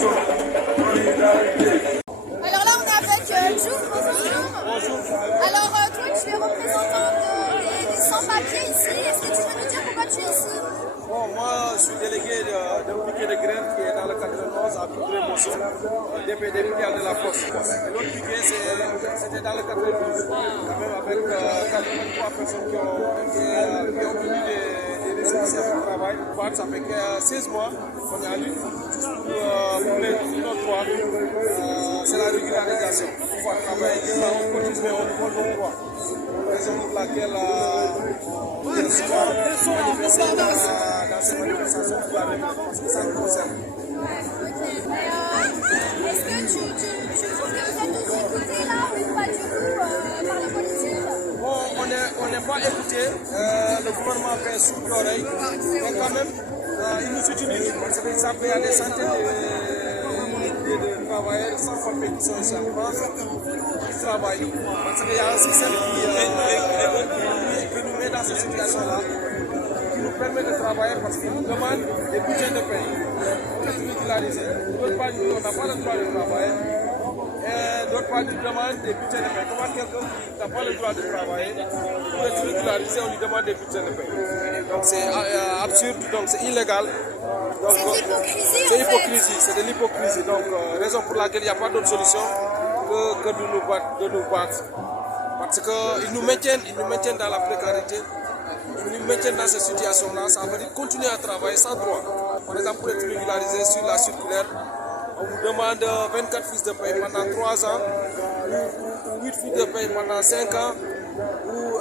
Alors là, on est avec Diouf. Bonjour. Alors, toi, tu es représentant des sans-papiers ici. Est-ce que tu peux nous dire pourquoi tu es ici? Bon, moi, je suis délégué d'un piquet de graines qui est dans le 91 à Coutré-Mosso, DPD Piquet de la Fosse. L'autre piquet, c'était dans le 92, quand même avec 83 personnes qui ont obtenu des résultats de travail. Ça fait 16 mois qu'on est en lutte pour notre droit. C'est la régularisation. Pour pouvoir travailler, on continue, mais on vole nos droits. Raison pour laquelle on est souvent manifesté dans ces manifestations pour la régulation, parce que ça nous concerne. Est-ce que tu trouves que vous êtes écoutés là ou pas du tout par les politiques? Bon, on n'est pas écouté. Le gouvernement fait sous l'oreille, mais quand même, il nous utilise parce qu'il y a des centaines de travailleurs sans papier qui sont ici en France, qui travaillent. Parce qu'il y a un système qui nous met dans cette situation-là, qui nous permet de travailler parce qu'il nous demande des budgets de paie pour être régularisé. D'autre part, on n'a pas le droit de travailler. D'autre part, tu demandes des budgets de paie. Comment quelqu'un qui n'a pas le droit de travailler, pour être régularisé, on lui demande des budgets de paie. Donc c'est absurde, donc c'est illégal. C'est l'hypocrisie, c'est de l'hypocrisie. Donc, raison pour laquelle il n'y a pas d'autre solution que de nous battre. Parce qu'ils nous maintiennent dans la précarité, ils nous maintiennent dans cette situation-là. Ça veut dire continuer à travailler sans droit. Par exemple, pour être régularisé sur la circulaire, on vous demande 24 fiches de paie pendant 3 ans, ou 8 fiches de paie pendant 5 ans, ou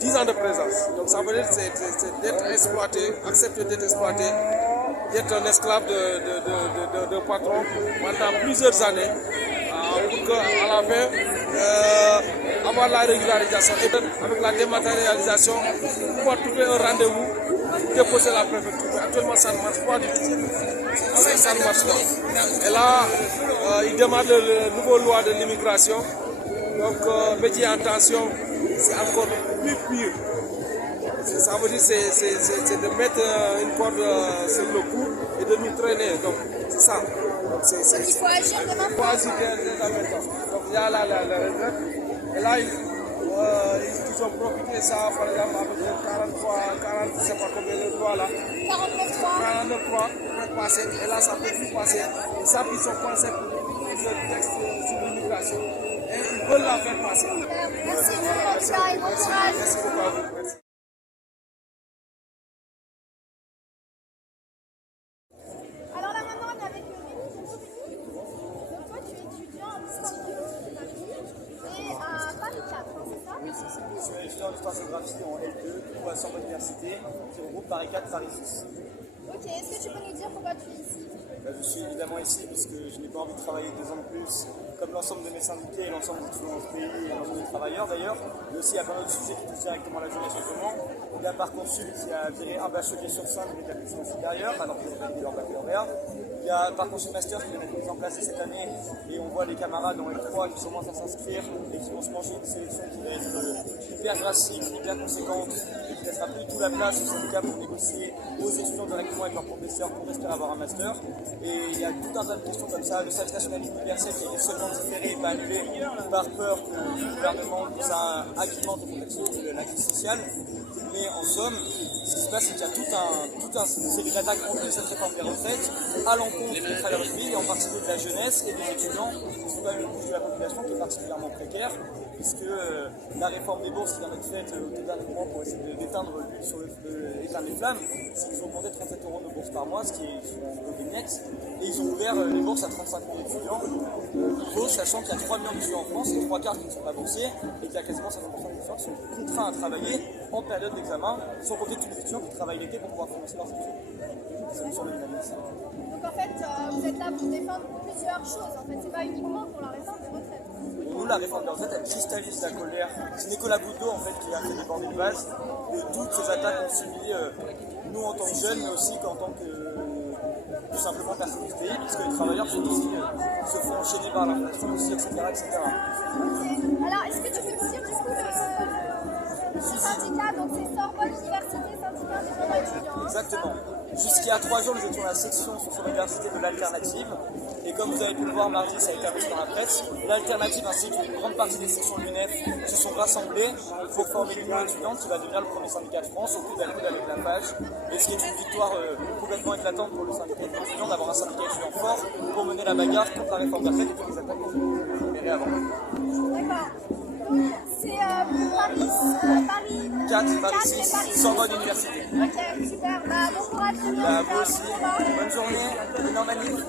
10 ans de présence. Donc ça veut dire que c'est d'être exploité, accepter d'être exploité, d'être un esclave de patron pendant plusieurs années pour qu'à la fin, avoir la régularisation et avec la dématérialisation, pouvoir trouver un rendez-vous pour déposer la préfecture. Mais actuellement, ça ne marche pas du tout. Ça ne marche pas. Et là, il demande la nouvelle loi de l'immigration. Donc, métier en tension, c'est encore plus pire. Ça veut dire c'est de mettre une corde sur le cou et de nous traîner. Donc c'est ça. Donc, il faut agir de maintenant. Il faut agir dès maintenant. Donc il y a la retraite. Et là, ils ont profité de ça, par exemple, avec 43, 40, je ne sais pas combien de droits là. 49 droits pour passer. Et là, ça ne peut plus passer. Ils savent qu'ils sont coincés pour le texte sur l'immigration. Et ils veulent la faire passer. Merci beaucoup, en tout cas, et bon courage. Merci beaucoup à vous. Merci. Alors là maintenant on est avec Rémi. Bonjour Rémi. Donc toi tu es étudiant en histoire géographie et à Paris 4, hein, c'est ça? Oui, c'est ça. Je suis étudiant en histoire géographie en L2, pour la Sorbonne Université, qui regroupe Paris 4, Paris 6. Ok, est-ce que tu peux nous dire pourquoi tu es ici? Je suis évidemment ici parce que je n'ai pas envie de travailler 2 ans de plus, comme l'ensemble de mes syndiqués et l'ensemble des étudiants dans ce pays et l'ensemble des travailleurs d'ailleurs. Mais aussi, il y a plein d'autres sujets qui touchent directement la jeunesse notamment. Il y a Parcoursup qui a viré un bachelier sur 5 de l'établissement supérieur, alors qu'ils ont validé leur baccalauréat. Il y a Parcoursup Master qui vient d'être mis en place cette année et on voit les camarades dans L3 qui commencent à s'inscrire et qui vont se manger une sélection qui va être hyper drastique, hyper conséquente et qui ne laissera plus tout la place aux syndicats pour négocier aux étudiants directement avec leurs professeurs pour espérer avoir un master. Et il y a tout un tas de questions comme ça. Le service national universel qui est seulement différé, pas annulé, par peur que le gouvernement nous agrémente au contexte de la crise sociale. Mais en somme, ce qui se passe, c'est qu'il y a c'est une attaque contre cette réforme des retraites à l'encontre des travailleurs du pays, et en particulier de la jeunesse et des étudiants, qui sont quand même une couche de la population qui est particulièrement précaire, puisque la réforme des bourses qui vient d'être faite au dernier moment pour essayer d'éteindre l'huile sur éteindre les flammes, c'est qu'ils ont augmenté 37 € de bourse par mois, ce qui est des miettes, et ils ont ouvert les bourses à 35 000 étudiants nouveaux, sachant qu'il y a 3 millions d'étudiants en France et 3/4 qui ne sont pas boursiers, et qu'il y a quasiment 50% des étudiants qui sont contraints à travailler en période d'examen, sans compter tous les étudiants qui travaillent l'été pour pouvoir financer leurs études. Ça nous semble inadmissible. Donc en fait, vous êtes là pour défendre plusieurs choses. En fait, c'est pas uniquement pour la réforme des retraites. Nous, la réforme des retraites, elle cristallise la colère. Ce n'est que la goutte d'eau en fait, qui a fait déborder le vase de toutes ces attaques qu'on subit, nous en tant que jeunes, mais aussi qu'en tant que tout simplement personnes du pays, puisque les travailleurs sont aussi, se font enchaîner par l'inflation aussi, etc. etc. Alors, est-ce que tu peux nous dire du coup le syndicat, donc c'est Sorbonne Université, syndicat indépendant étudiant. Exactement. Jusqu'il y a 3 jours, nous étions à la section sur Sorbonne Université de l'alternative. Et comme vous avez pu le voir mardi, ça a été annoncé dans la presse, l'alternative ainsi qu'une grande partie des sections de l'UNEF se sont rassemblées pour former l'Union étudiante qui va devenir le premier syndicat de France au coude à coude avec la FAGE. Et ce qui est une victoire complètement éclatante pour le syndicat étudiant d'avoir un syndicat étudiant fort pour mener la bagarre contre la réforme des retraites et toutes les attaques libérées avant. D'accord. C'est Paris 4, Paris 6, Sorbonne Université. Ok, super. Bah, bon courage, très bien. Bah, vous aussi. Bonne journée. Énorme manif.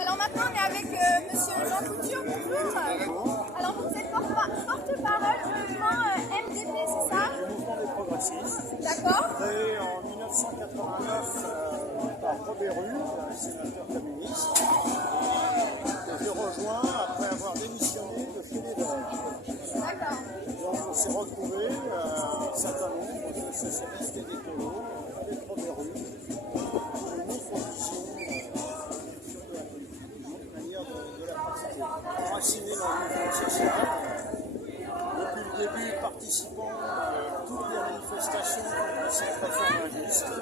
Alors maintenant, on est avec monsieur Jean Couture. Bonjour. Alors vous êtes porte-parole du mouvement MDP, c'est ça? Le mouvement des progressistes, D'accord. créé en 1989 par Robert Rue, un sénateur communiste, que j'ai rejoint après avoir démissionné de chez les Verts. D'accord. Donc on s'est retrouvés, un certain nombre de socialistes et d'écolos, avec Robert Rue, pour une autre option sur la politique, une autre manière de la pratiquer. Enraciné dans le mouvement social, depuis le début participant à toutes les manifestations de cette réforme injuste,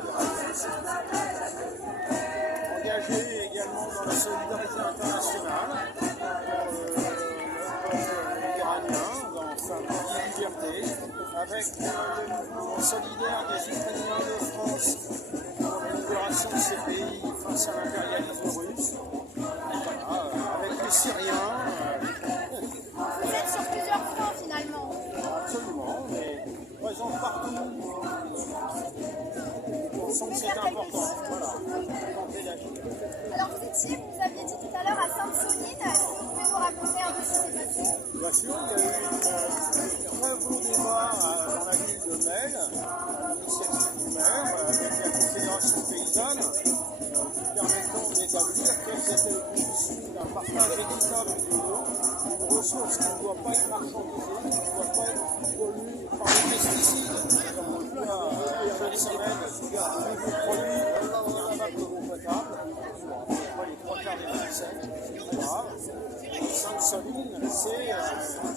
engagé également dans la solidarité internationale, iranien, dans sa liberté, avec le mouvement solidaire des Ukrainiens de France pour la libération de ces pays face à l'impérialisme russe, avec les Syriens. Vous êtes sur plusieurs fronts finalement. Absolument, mais présent partout. On sent que c'est important. Voilà. Alors vous aviez dit tout à l'heure à Sainte-Soline. Est-ce que vous pouvez nous raconter un peu ce qui s'est passé? Bien sûr, il y a eu un très beau débat dans la ville de Melle, à l'initiative du maire, avec la Confédération paysanne, permettant d'établir quelles étaient les conditions d'un partage équitable de l'eau, une ressource qui ne doit pas être marchandisée, qui ne doit pas être polluée par les pesticides, comme on le voit chaque semaine, des produits inavables de l'eau potable, après les 3 quarts des Français, c'est grave. Sainte-Soline, c'est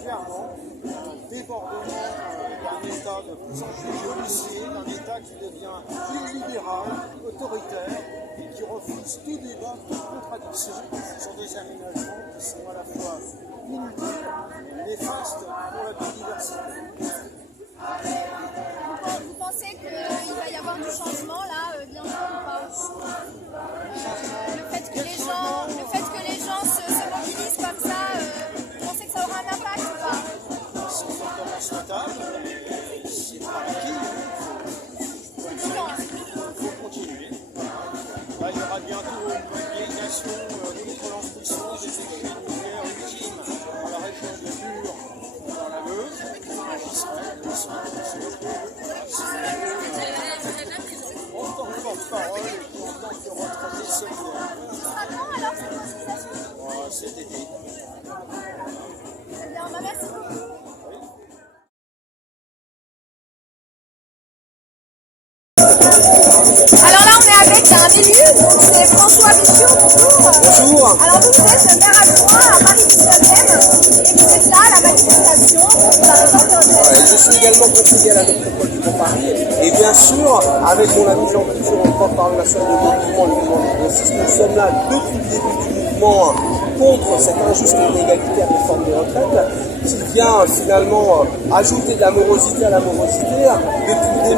clairement un débordement d'un État de plus en plus policier, d'un État qui devient illibéral, autoritaire, et qui refuse tout débat, toute contradiction sur des aménagements qui sont à la fois inutiles et néfastes pour la biodiversité. Vous pensez qu'il va y avoir du changement là bientôt ou pas? Le fait que les gens se mobilisent comme ça, vous pensez que ça aura un impact ou pas? C'est fortement souhaitable, mais c'est par qui il faut continuer. Là, il y aura bientôt une mobilisation contre l'ambition des écrits nucléaires ultimes dans la région de Bure, dans la Meuse, qui serait en tant que porte-parole et en tant que retraité solidaire. Ce sera quand alors cette mobilisation? Cet été. Très bien, merci beaucoup. Alors là, on est avec un élu, donc c'est François Bichot. Bonjour. Bonjour. Alors vous êtes maire adjoint à Paris 19e et vous êtes là à la manifestation contre la réforme des retraites. Je suis également conseiller à la métropole du Grand Paris et bien sûr, avec mon ami Jean Couture, en porte-parole national du mouvement, le mouvement des progressistes, nous sommes là depuis le début du mouvement contre cette injuste inégalité à la réforme des retraites qui vient finalement ajouter de la morosité à la morosité depuis des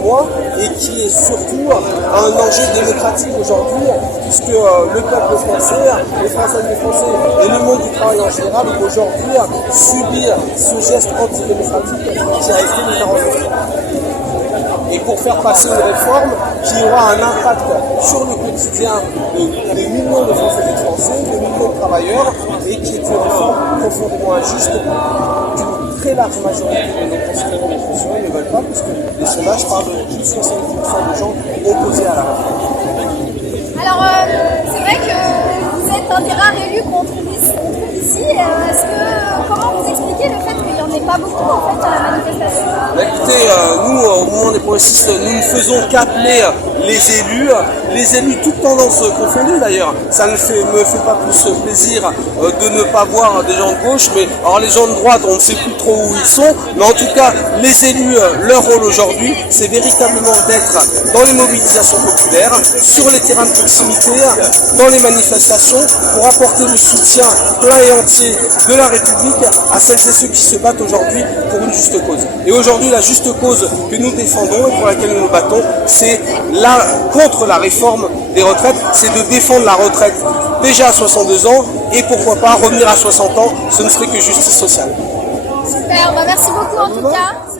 mois et qui est surtout un enjeu démocratique aujourd'hui puisque le peuple français, les Françaises et les Français et le monde du travail en général aujourd'hui subir ce geste antidémocratique qui a été mis en œuvre. Et pour faire passer une réforme qui aura un impact sur le quotidien de millions de Français et de Français, de millions de travailleurs, et qui est une réforme profondément injuste qu'une très large majorité de nos concitoyens et concitoyennes ne veulent pas, puisque les sondages parlent de plus de 70% de gens opposés à la réforme. Alors c'est vrai que vous êtes un des rares élus qu'on trouve ici. Comment vous expliquez le fait qu'il n'y en ait pas beaucoup en fait à la manifestation? Écoutez, nous au mouvement des progressistes, nous ne faisons qu'appeler les élus toutes tendances confondues d'ailleurs. Ça ne me fait pas plus plaisir de ne pas voir des gens de gauche, mais alors les gens de droite, on ne sait plus trop où ils sont, mais en tout cas, les élus, leur rôle aujourd'hui, c'est véritablement d'être dans les mobilisations populaires, sur les terrains de proximité, dans les manifestations, pour apporter le soutien plein et entier de la République à celles et ceux qui se battent aujourd'hui pour une juste cause. Et aujourd'hui, la juste cause que nous défendons et pour laquelle nous nous battons, c'est contre la réforme des retraites, c'est de défendre la retraite déjà à 62 ans et pourquoi pas revenir à 60 ans, ce ne serait que justice sociale. Super, bah merci beaucoup en tout cas.